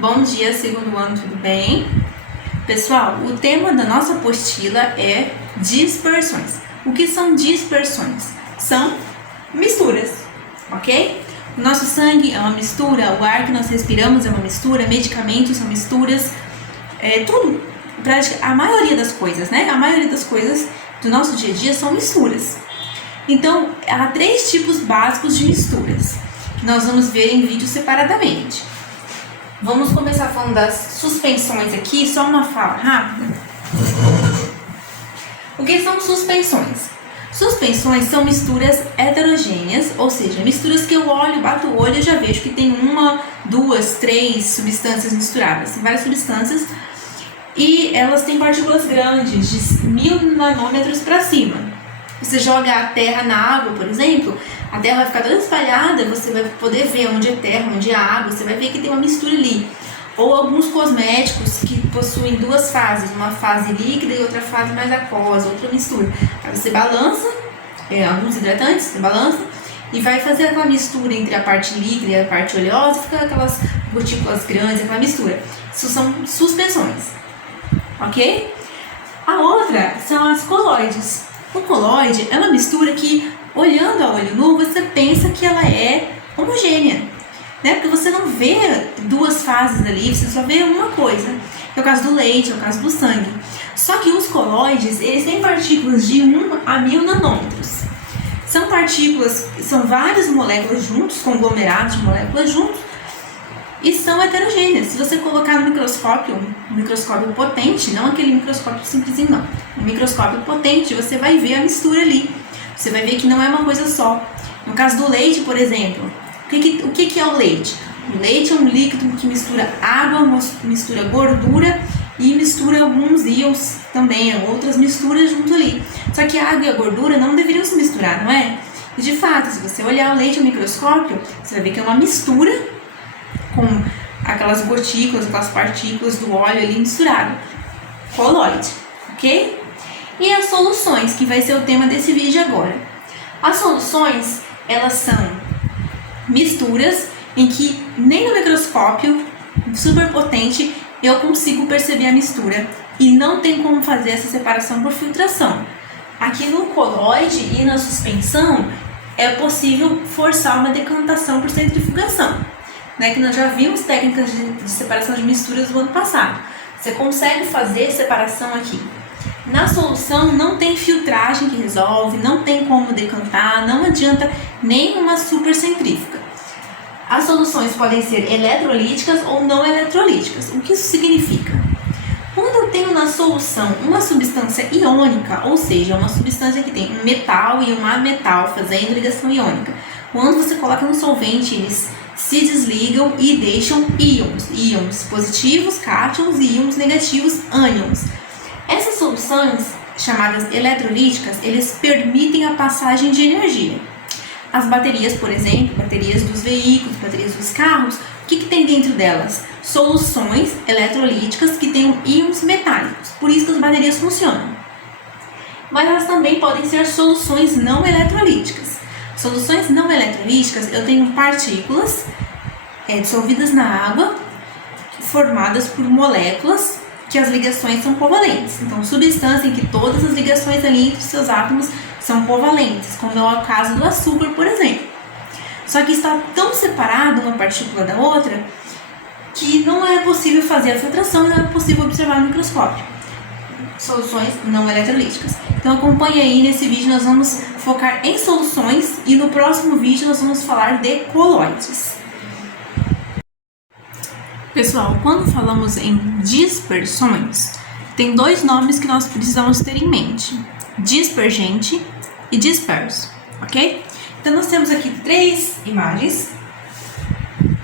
Bom dia, segundo ano, tudo bem? Pessoal, o tema da nossa apostila é dispersões. O que são dispersões? São misturas, ok? O nosso sangue é uma mistura, o ar que nós respiramos é uma mistura, medicamentos são misturas, tudo. A maioria das coisas, né? A maioria das coisas do nosso dia a dia são misturas. Então, há 3 tipos básicos de misturas, que nós vamos ver em vídeo separadamente. Vamos começar falando das suspensões aqui, só uma fala rápida. O que são suspensões? Suspensões são misturas heterogêneas, ou seja, misturas que eu olho, bato o olho e já vejo que tem 1, 2, 3 substâncias misturadas. Tem várias substâncias e elas têm partículas grandes, de 1000 nanômetros para cima. Você joga a terra na água, por exemplo, a terra vai ficar toda espalhada, você vai poder ver onde é terra, onde é água, você vai ver que tem uma mistura ali. Ou alguns cosméticos que possuem 2 fases, uma fase líquida e outra fase mais aquosa, outra mistura. Aí você balança, alguns hidratantes, você balança e vai fazer aquela mistura entre a parte líquida e a parte oleosa, fica aquelas gotículas grandes, aquela mistura. Isso são suspensões, ok? A outra são as coloides. O coloide é uma mistura que, olhando a olho nu, você pensa que ela é homogênea, né? Porque você não vê 2 fases ali, você só vê uma coisa. É o caso do leite, é o caso do sangue. Só que os coloides, eles têm partículas de 1 a 1000 nanômetros. São partículas, são várias moléculas juntos, conglomerados de moléculas juntos, e são heterogêneas. Se você colocar no microscópio, um microscópio potente, não aquele microscópio simplesinho não, um microscópio potente, você vai ver a mistura ali. Você vai ver que não é uma coisa só. No caso do leite, por exemplo, o que é o leite? O leite é um líquido que mistura água, mistura gordura e mistura alguns íons também, outras misturas junto ali. Só que a água e a gordura não deveriam se misturar, não é? E de fato, se você olhar o leite no microscópio, você vai ver que é uma mistura com aquelas gotículas, aquelas partículas do óleo ali misturado. Coloide, ok? E as soluções, que vai ser o tema desse vídeo agora. As soluções, elas são misturas em que nem no microscópio super potente eu consigo perceber a mistura e não tem como fazer essa separação por filtração. Aqui no coloide e na suspensão é possível forçar uma decantação por centrifugação, né, que nós já vimos técnicas de separação de misturas no ano passado. Você consegue fazer separação aqui. Na solução não tem filtragem que resolve, não tem como decantar, não adianta nem uma super centrífuga. As soluções podem ser eletrolíticas ou não eletrolíticas. O que isso significa? Quando eu tenho na solução uma substância iônica, ou seja, uma substância que tem um metal e um ametal fazendo ligação iônica, quando você coloca no solvente, eles se desligam e deixam íons positivos, cátions, e íons negativos, ânions. Essas soluções, chamadas eletrolíticas, eles permitem a passagem de energia. As baterias, por exemplo, baterias dos veículos, baterias dos carros, o que tem dentro delas? Soluções eletrolíticas que têm íons metálicos, por isso que as baterias funcionam. Mas elas também podem ser soluções não eletrolíticas. Soluções não eletrolíticas, eu tenho partículas dissolvidas na água, formadas por moléculas que as ligações são covalentes. Então, substância em que todas as ligações ali entre seus átomos são covalentes, como é o caso do açúcar, por exemplo. Só que está tão separado uma partícula da outra que não é possível fazer a filtração e não é possível observar no microscópio. Soluções não eletrolíticas. Então acompanhe aí, nesse vídeo nós vamos focar em soluções e no próximo vídeo nós vamos falar de coloides. Pessoal, quando falamos em dispersões, tem 2 nomes que nós precisamos ter em mente: dispergente e disperso, ok? Então nós temos aqui 3 imagens,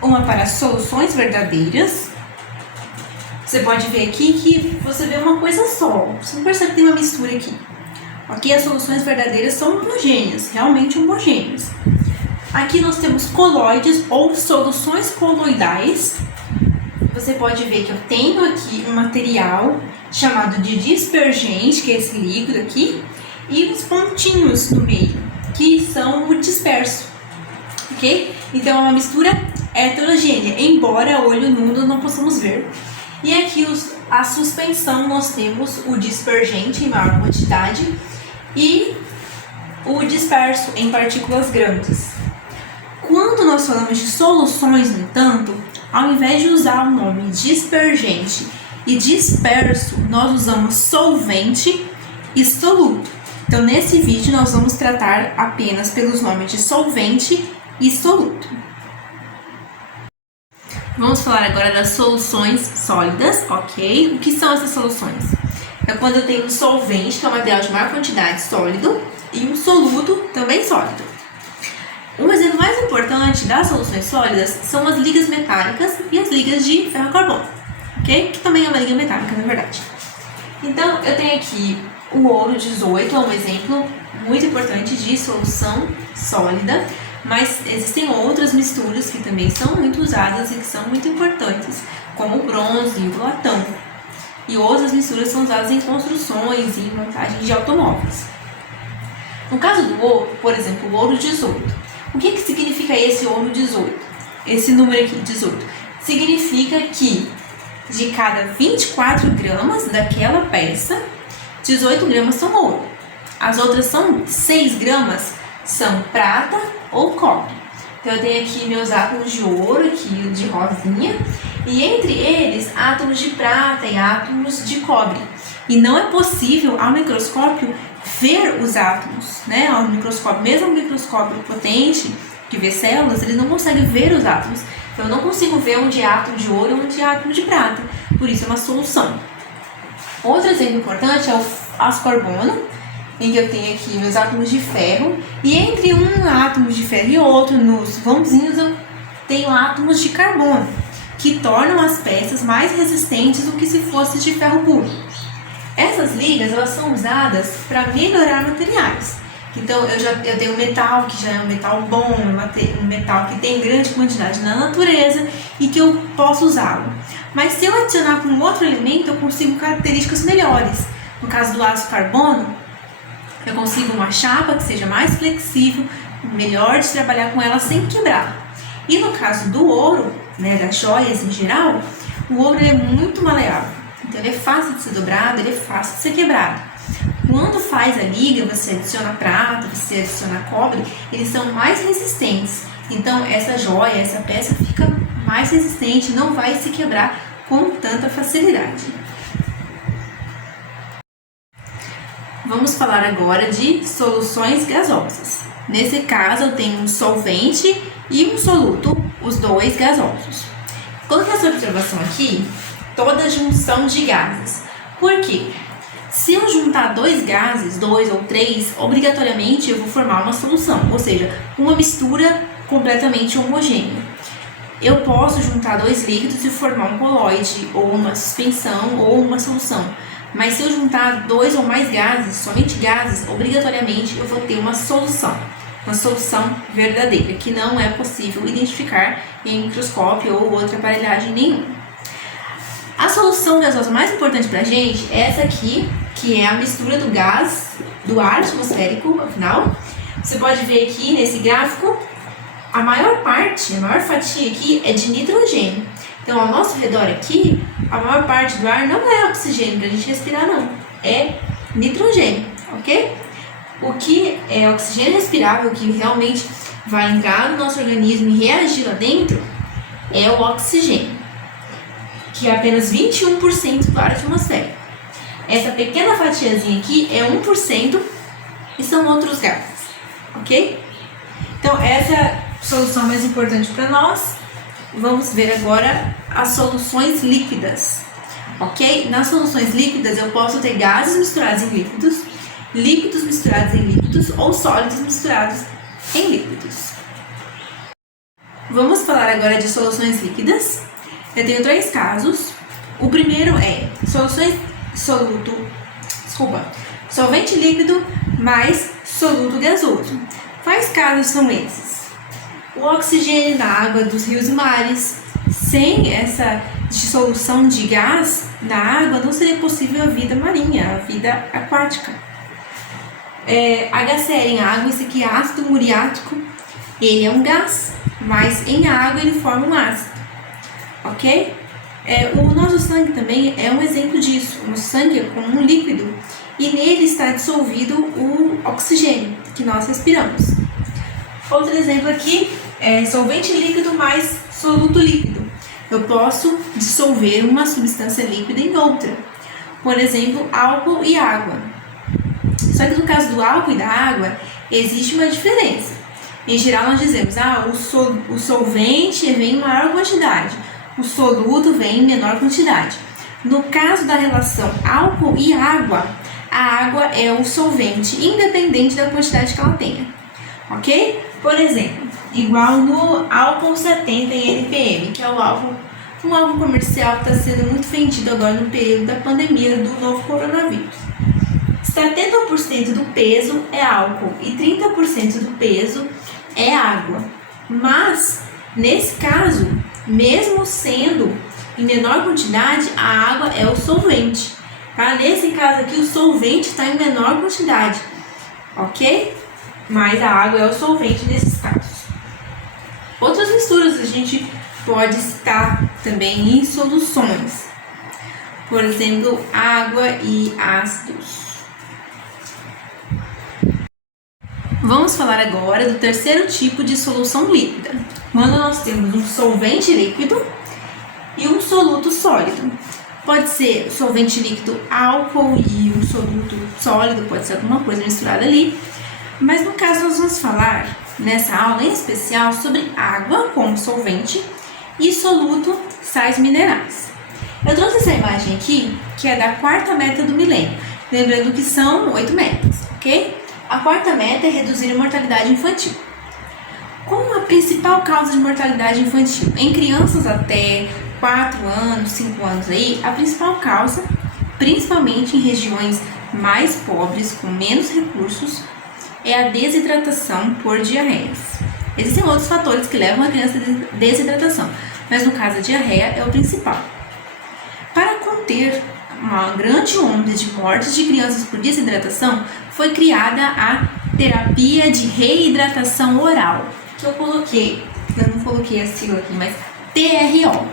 uma para soluções verdadeiras. Você pode ver aqui que você vê uma coisa só, você não percebe que tem uma mistura aqui. Aqui as soluções verdadeiras são homogêneas, realmente homogêneas. Aqui nós temos coloides ou soluções coloidais. Você pode ver que eu tenho aqui um material chamado de dispergente, que é esse líquido aqui, e os pontinhos no meio, que são o disperso. ok? Então é uma mistura heterogênea, embora a olho nu nós não possamos ver. E aqui a suspensão nós temos o dispergente em maior quantidade e o disperso em partículas grandes. Quando nós falamos de soluções, no entanto, ao invés de usar o nome dispergente e disperso, nós usamos solvente e soluto. Então, nesse vídeo, nós vamos tratar apenas pelos nomes de solvente e soluto. Vamos falar agora das soluções sólidas, ok? O que são essas soluções? É quando eu tenho um solvente, que é um material de maior quantidade sólido, e um soluto também sólido. Um exemplo mais importante das soluções sólidas são as ligas metálicas e as ligas de ferro-carbono, ok? Que também é uma liga metálica, na verdade. Então, eu tenho aqui o ouro 18, é um exemplo muito importante de solução sólida, mas existem outras misturas que também são muito usadas e que são muito importantes, como o bronze e o latão. E outras misturas são usadas em construções e em montagem de automóveis. No caso do ouro, por exemplo, o ouro 18. O que significa esse ouro 18? Esse número aqui, 18. Significa que de cada 24 gramas daquela peça, 18 gramas são ouro. As outras 6 gramas são prata ou cobre. Então eu tenho aqui meus átomos de ouro, aqui de rosinha, e entre eles átomos de prata e átomos de cobre. E não é possível ao microscópio ver os átomos, né? Ao microscópio, mesmo o microscópio potente que vê células, ele não consegue ver os átomos. Então eu não consigo ver onde é átomo de ouro e onde é átomo de prata. Por isso é uma solução. Outro exemplo importante é o aço carbono, em que eu tenho aqui meus átomos de ferro, e entre um átomo de ferro e outro, nos vãozinhos, eu tenho átomos de carbono, que tornam as peças mais resistentes do que se fosse de ferro puro. Essas ligas, elas são usadas para melhorar materiais. Então, eu tenho um metal, que já é um metal bom, um metal que tem grande quantidade na natureza e que eu posso usá-lo. Mas se eu adicionar com outro elemento, eu consigo características melhores. No caso do aço carbono, eu consigo uma chapa que seja mais flexível, melhor de trabalhar com ela sem quebrar. E no caso do ouro, né, das joias em geral, o ouro é muito maleável. Então ele é fácil de ser dobrado, ele é fácil de ser quebrado. Quando faz a liga, você adiciona prata, você adiciona cobre, eles são mais resistentes. Então essa joia, essa peça fica mais resistente, não vai se quebrar com tanta facilidade. Vamos falar agora de soluções gasosas. Nesse caso, eu tenho um solvente e um soluto, os dois gasosos. Coloque essa observação aqui, toda junção de gases. Por quê? Se eu juntar dois gases, 2 ou 3, obrigatoriamente eu vou formar uma solução, ou seja, uma mistura completamente homogênea. Eu posso juntar dois líquidos e formar um coloide, ou uma suspensão, ou uma solução. Mas se eu juntar 2 ou mais gases, somente gases, obrigatoriamente eu vou ter uma solução verdadeira, que não é possível identificar em microscópio ou outra aparelhagem nenhuma. A solução gasosa mais importante para a gente é essa aqui, que é a mistura do gás, do ar atmosférico, afinal. Você pode ver aqui nesse gráfico, a maior fatia aqui é de nitrogênio. Então, ao nosso redor aqui, a maior parte do ar não é oxigênio para a gente respirar, não. É nitrogênio, ok? O que é oxigênio respirável, que realmente vai entrar no nosso organismo e reagir lá dentro, é o oxigênio, que é apenas 21% do ar atmosférico. Essa pequena fatiazinha aqui é 1% e são outros gases, ok? Então, essa é a solução mais importante para nós. Vamos ver agora as soluções líquidas, ok? Nas soluções líquidas eu posso ter gases misturados em líquidos, líquidos misturados em líquidos ou sólidos misturados em líquidos. Vamos falar agora de soluções líquidas. Eu tenho 3 casos. O primeiro é solvente líquido mais soluto gasoso. Quais casos são esses? O oxigênio na água dos rios e mares. Sem essa dissolução de gás na água, não seria possível a vida marinha, a vida aquática. HCl em água, esse aqui é ácido muriático, Ele é um gás, mas em água ele forma um ácido, ok? O nosso sangue também é um exemplo disso. O nosso sangue é como um líquido e nele está dissolvido o oxigênio que nós respiramos. Outro exemplo aqui é solvente líquido mais soluto líquido. Eu posso dissolver uma substância líquida em outra. Por exemplo, álcool e água. Só que no caso do álcool e da água, existe uma diferença. Em geral, nós dizemos, o solvente vem em maior quantidade, o soluto vem em menor quantidade. No caso da relação álcool e água, a água é o solvente, independente da quantidade que ela tenha. Ok? Por exemplo, igual no álcool 70 em NPM, que é um álcool comercial que está sendo muito vendido agora no período da pandemia do novo coronavírus. 70% do peso é álcool e 30% do peso é água. Mas, nesse caso, mesmo sendo em menor quantidade, a água é o solvente. Tá? Nesse caso aqui, o solvente está em menor quantidade, ok? Mas a água é o solvente nesses casos. Outras misturas a gente pode citar também em soluções. Por exemplo, água e ácidos. Vamos falar agora do terceiro tipo de solução líquida, quando nós temos um solvente líquido e um soluto sólido. Pode ser solvente líquido álcool e um soluto sólido, pode ser alguma coisa misturada ali. Mas no caso nós vamos falar, nessa aula em especial, sobre água como solvente e soluto sais minerais. Eu trouxe essa imagem aqui, que é da quarta meta do milênio, lembrando que são 8 metas, ok? A quarta meta é reduzir a mortalidade infantil. Qual a principal causa de mortalidade infantil? Em crianças até 4 anos, 5 anos aí, a principal causa, principalmente em regiões mais pobres, com menos recursos, é a desidratação por diarreias. Existem outros fatores que levam a criança a desidratação, mas no caso a diarreia é o principal. Para conter uma grande onda de mortes de crianças por desidratação, foi criada a terapia de reidratação oral, que eu não coloquei a sigla aqui, mas TRO.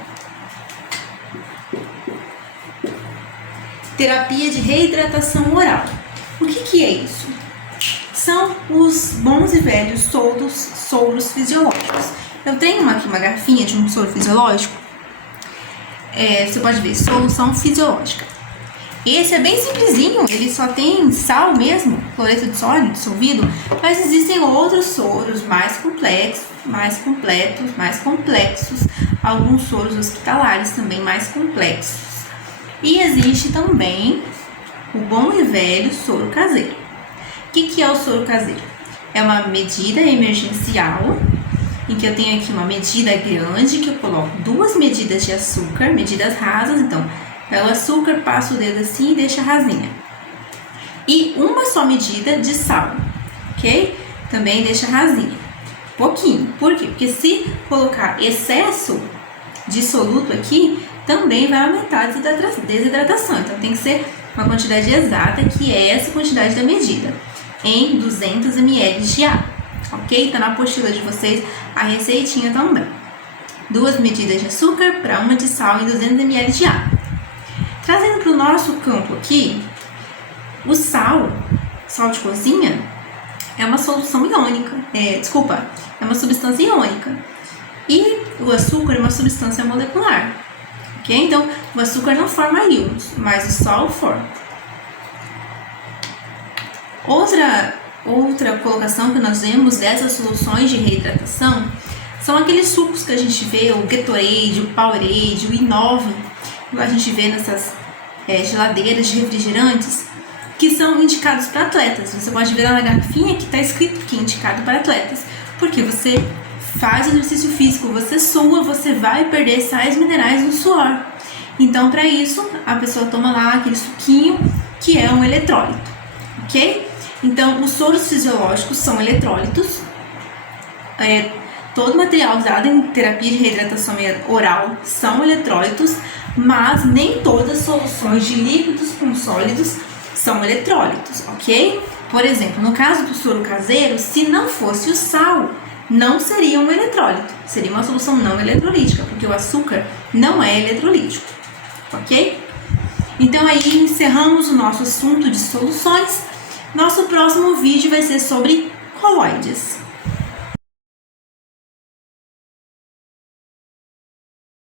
Terapia de reidratação oral. O que é isso? São os bons e velhos soros fisiológicos. Eu tenho aqui uma garrafinha de um soro fisiológico. Você pode ver, solução fisiológica. Esse é bem simplesinho, ele só tem sal mesmo, cloreto de sódio dissolvido, mas existem outros soros mais complexos, mais completos, mais complexos, alguns soros hospitalares também mais complexos. E existe também o bom e velho soro caseiro. O que é o soro caseiro? É uma medida emergencial, em que eu tenho aqui uma medida grande, que eu coloco 2 medidas de açúcar, medidas rasas, então pega o açúcar, passa o dedo assim e deixa rasinha. E uma só medida de sal, ok? Também deixa rasinha. Pouquinho. Por quê? Porque se colocar excesso de soluto aqui, também vai aumentar a desidratação. Então tem que ser uma quantidade exata, que é essa quantidade da medida, em 200 ml de água, ok? Tá na apostila de vocês a receitinha também. 2 medidas de açúcar para 1 de sal em 200 ml de água. Trazendo para o nosso campo aqui, o sal de cozinha, é uma solução iônica, é uma substância iônica. E o açúcar é uma substância molecular, ok? Então, o açúcar não forma íons, mas o sal forma. Outra colocação que nós vemos dessas soluções de reidratação são aqueles sucos que a gente vê, o Gatorade, o Powerade, o Inova, que a gente vê nessas geladeiras de refrigerantes, que são indicados para atletas. Você pode ver lá na garrafinha que está escrito que é indicado para atletas, porque você faz exercício físico, você sua, você vai perder sais minerais no suor. Então, para isso, a pessoa toma lá aquele suquinho que é um eletrólito, ok? Então, os soros fisiológicos são eletrólitos. Todo material usado em terapia de reidratação oral são eletrólitos, mas nem todas as soluções de líquidos com sólidos são eletrólitos, ok? Por exemplo, no caso do soro caseiro, se não fosse o sal, não seria um eletrólito, seria uma solução não eletrolítica, porque o açúcar não é eletrolítico, ok? Então aí encerramos o nosso assunto de soluções. Nosso próximo vídeo vai ser sobre coloides.